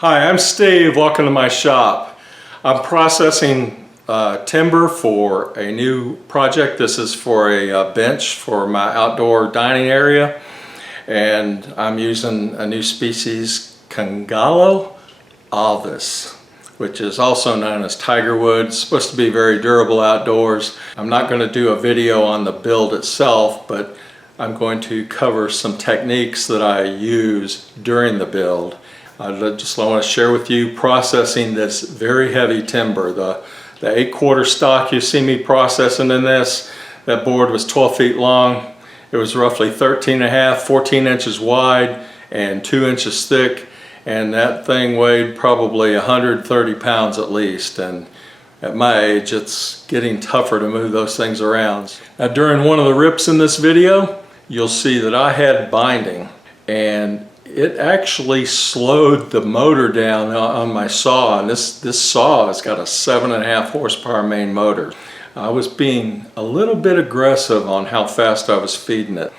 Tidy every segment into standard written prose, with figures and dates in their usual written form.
Hi, I'm Steve. Welcome to my shop. I'm processing timber for a new project. This is for a bench for my outdoor dining area, and I'm using a new species, Goncalo Alves, which is also known as tigerwood. It's supposed to be very durable outdoors. I'm not going to do a video on the build itself, but I'm going to cover some techniques that I use during the build. I just want to share with you processing this very heavy timber. The 8/4 stock you see me processing in this, that board was 12 feet long. It was roughly 13.5, 14 inches wide and 2 inches thick. And that thing weighed probably 130 pounds at least. And at my age, it's getting tougher to move those things around. Now, during one of the rips in this video, you'll see that I had binding, and it actually slowed the motor down on my saw. And this saw has got a 7.5 horsepower main motor. I was being a little bit aggressive on how fast I was feeding it.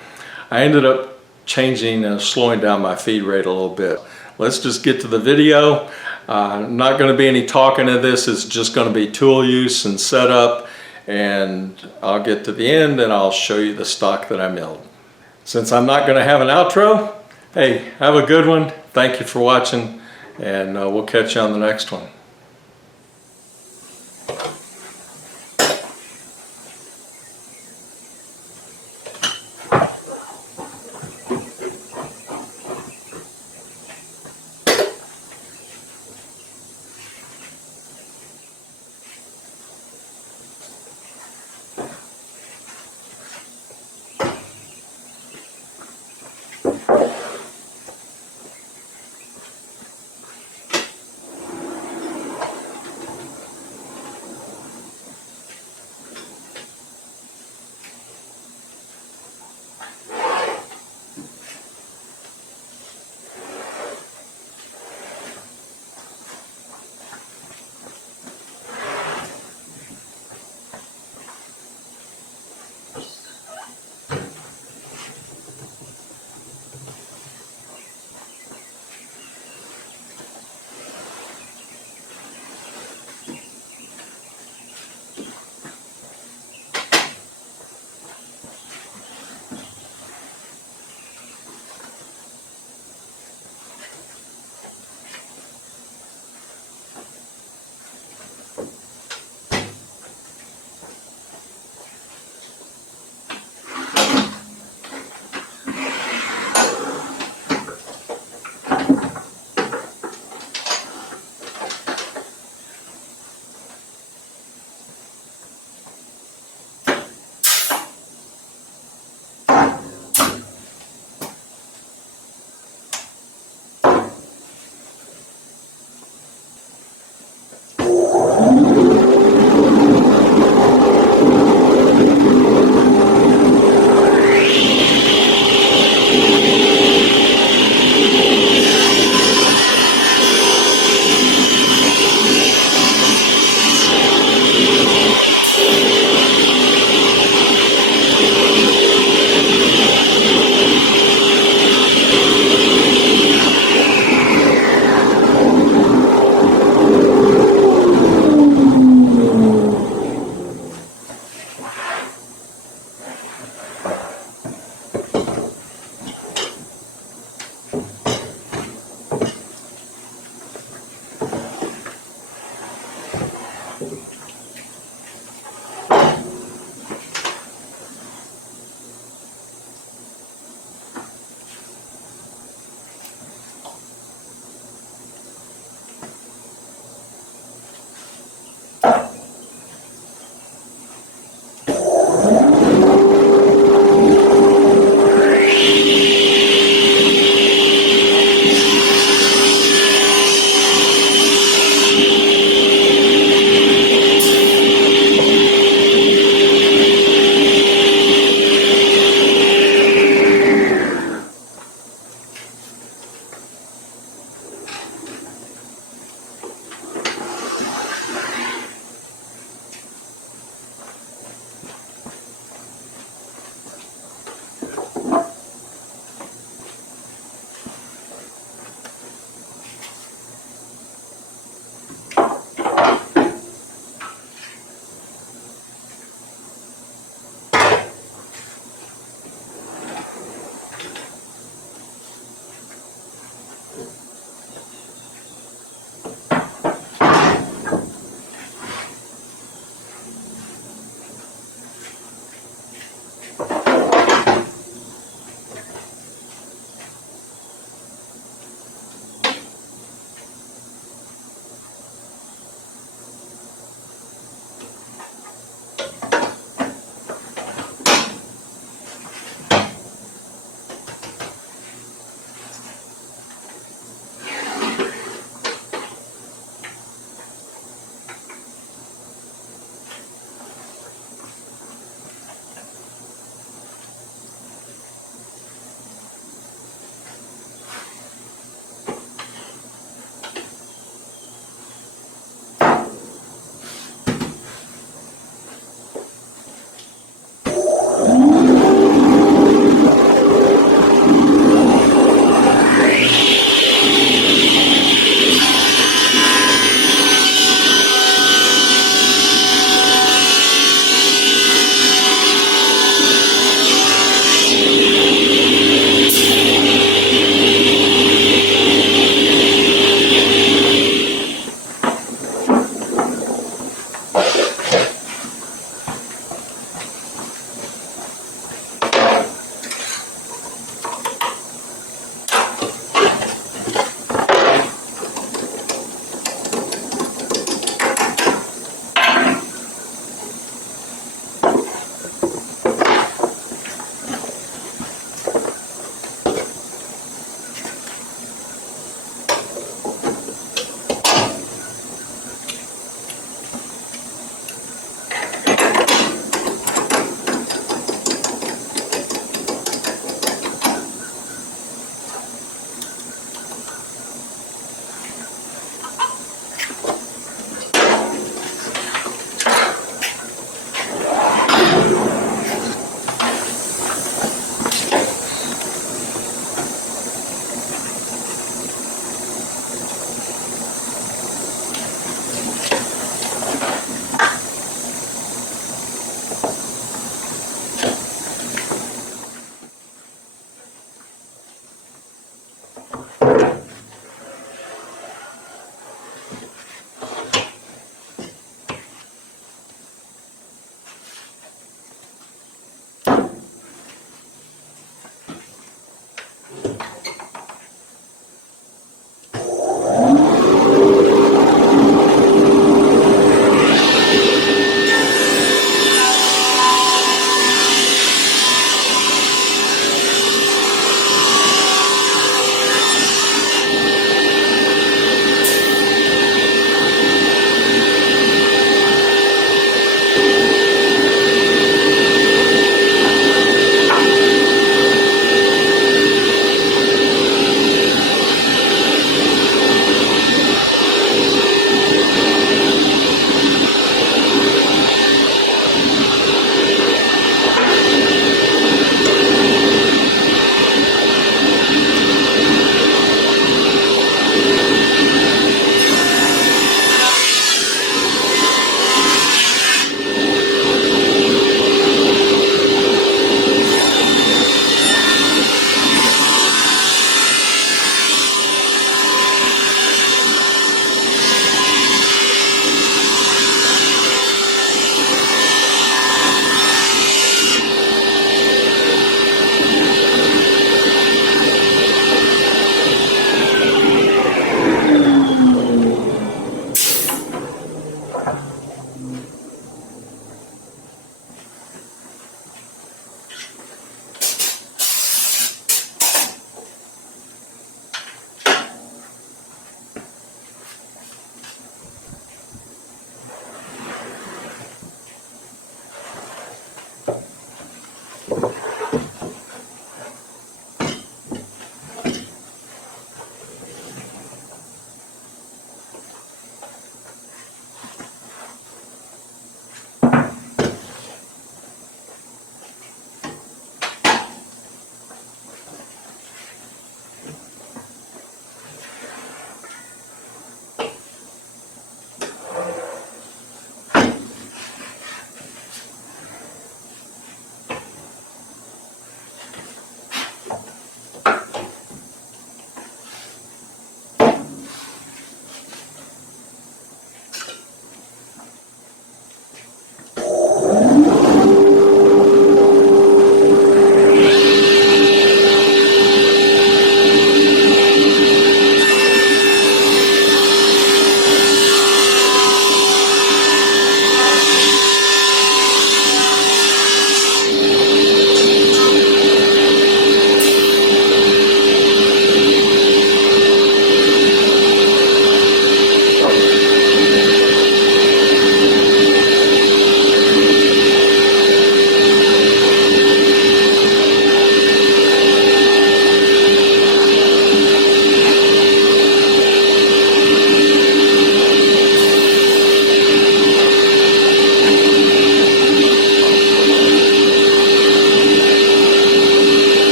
I ended up changing and slowing down my feed rate a little bit. Let's just get to the video. Not going to be any talking of this. It's just going to be tool use and setup, and I'll get to the end and I'll show you the stock that I milled. Since I'm not going to have an outro, hey, have a good one. Thank you for watching, and we'll catch you on the next one.